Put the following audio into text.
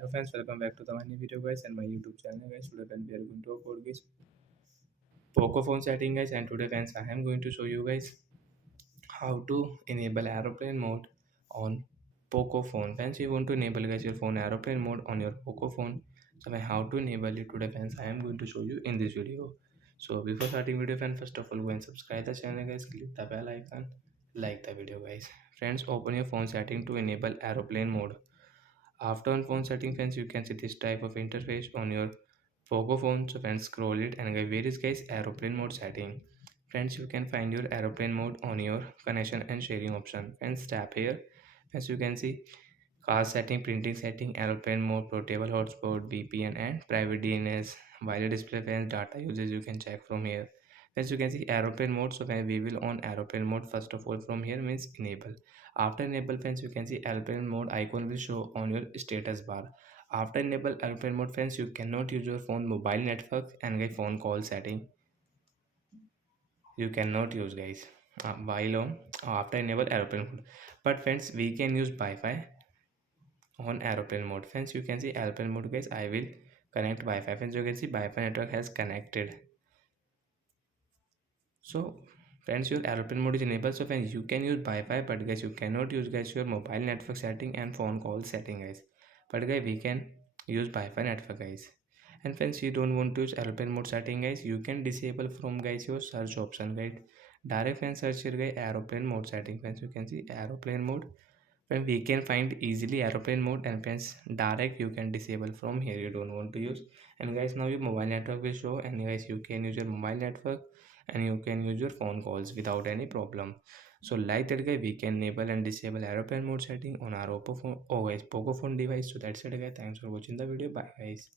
Hello friends, welcome back to the my new video guys and my YouTube channel guys. Today friends, we are going to talk about guys Poco phone setting guys, and today friends I am going to show you guys how to enable aeroplane mode on Poco phone. Friends, you want to enable guys your phone aeroplane mode on your Poco phone. So how to enable it today friends, I am going to show you in this video. So before starting video friends, first of all go and subscribe the channel guys, click the bell icon, like the video guys. Friends, open your phone setting to enable aeroplane mode. After on phone setting friends, you can see this type of interface on your Poco phone. So friends, scroll it and guys, where is guys aeroplane mode setting? Friends, you can find your aeroplane mode on your connection and sharing option. Friends, tap here. As you can see, car setting, printing setting, aeroplane mode, portable hotspot, VPN and private DNS. While display fans, data usage you can check from here. As you can see aeroplane mode, so when we will on aeroplane mode, first of all from here means enable. After enable friends, you can see airplane mode icon will show on your status bar. After enable airplane mode friends, you cannot use your phone mobile network and get phone call setting. You cannot use guys while on after enable airplane mode. But friends, we can use Wi-Fi on airplane mode. Friends, you can see airplane mode guys. I will connect Wi-Fi. Friends, you can see Wi-Fi network has connected. So friends, your aeroplane mode is enabled. So friends, you can use Wi-Fi, but guys, you cannot use guys your mobile network setting and phone call setting guys. But guys, we can use Wi-Fi network guys. And friends, you don't want to use aeroplane mode setting guys, you can disable from guys your search option guys. Direct friends, search here guys aeroplane mode setting. Friends, you can see aeroplane mode. When we can find easily aeroplane mode, and friends direct you can disable from here, you don't want to use. And guys, now your mobile network will show, and guys you can use your mobile network and you can use your phone calls without any problem. So like that guys, we can enable and disable aeroplane mode setting on our Oppo phone, oh guys, Poco phone device. So that's it guys, thanks for watching the video, bye guys.